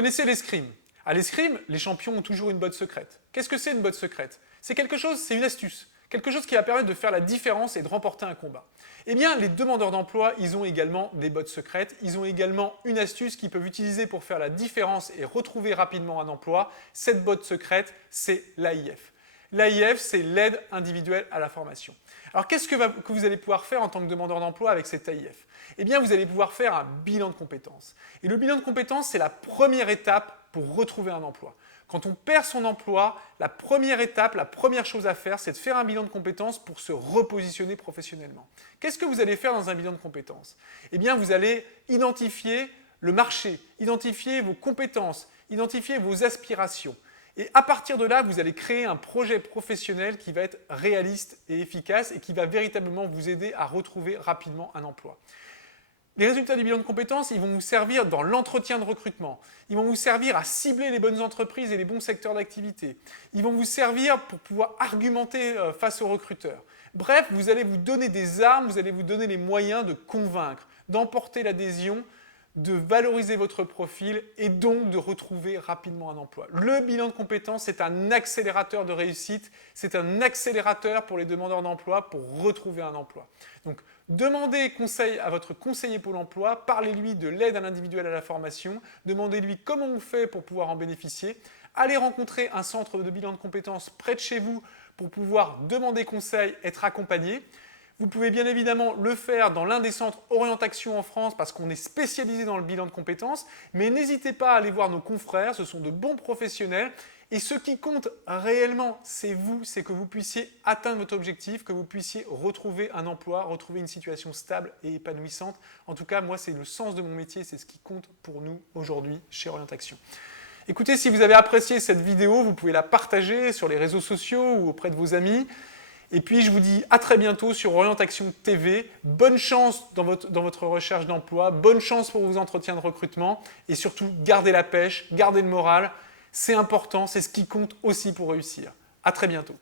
connaissez l'escrime. À l'escrime, les champions ont toujours une botte secrète. Qu'est-ce que c'est une botte secrète? C'est quelque chose, c'est une astuce. Quelque chose qui va permettre de faire la différence et de remporter un combat. Eh bien, les demandeurs d'emploi, ils ont également des bottes secrètes. Ils ont également une astuce qu'ils peuvent utiliser pour faire la différence et retrouver rapidement un emploi. Cette botte secrète, c'est l'AIF. L'AIF, c'est l'aide individuelle à la formation. Alors, qu'est-ce que vous allez pouvoir faire en tant que demandeur d'emploi avec cette AIF? Eh bien, vous allez pouvoir faire un bilan de compétences. Et le bilan de compétences, c'est la première étape pour retrouver un emploi. Quand on perd son emploi, la première étape, la première chose à faire, c'est de faire un bilan de compétences pour se repositionner professionnellement. Qu'est-ce que vous allez faire dans un bilan de compétences? Eh bien, vous allez identifier le marché, identifier vos compétences, identifier vos aspirations. Et à partir de là, vous allez créer un projet professionnel qui va être réaliste et efficace et qui va véritablement vous aider à retrouver rapidement un emploi. Les résultats du bilan de compétences, ils vont vous servir dans l'entretien de recrutement. Ils vont vous servir à cibler les bonnes entreprises et les bons secteurs d'activité. Ils vont vous servir pour pouvoir argumenter face aux recruteurs. Bref, vous allez vous donner des armes, vous allez vous donner les moyens de convaincre, d'emporter l'adhésion, de valoriser votre profil et donc de retrouver rapidement un emploi. Le bilan de compétences, c'est un accélérateur de réussite, c'est un accélérateur pour les demandeurs d'emploi pour retrouver un emploi. Donc, demandez conseil à votre conseiller Pôle emploi, parlez-lui de l'aide à l'individuel à la formation, demandez-lui comment on fait pour pouvoir en bénéficier, allez rencontrer un centre de bilan de compétences près de chez vous pour pouvoir demander conseil, être accompagné. Vous pouvez bien évidemment le faire dans l'un des centres Orientation en France parce qu'on est spécialisé dans le bilan de compétences, mais n'hésitez pas à aller voir nos confrères, ce sont de bons professionnels et ce qui compte réellement, c'est vous, c'est que vous puissiez atteindre votre objectif, que vous puissiez retrouver un emploi, retrouver une situation stable et épanouissante. En tout cas, moi, c'est le sens de mon métier, c'est ce qui compte pour nous aujourd'hui chez Orientation. Écoutez, si vous avez apprécié cette vidéo, vous pouvez la partager sur les réseaux sociaux ou auprès de vos amis. Et puis, je vous dis à très bientôt sur Orientation TV. Bonne chance dans votre recherche d'emploi, bonne chance pour vos entretiens de recrutement et surtout, gardez la pêche, gardez le moral. C'est important, c'est ce qui compte aussi pour réussir. À très bientôt.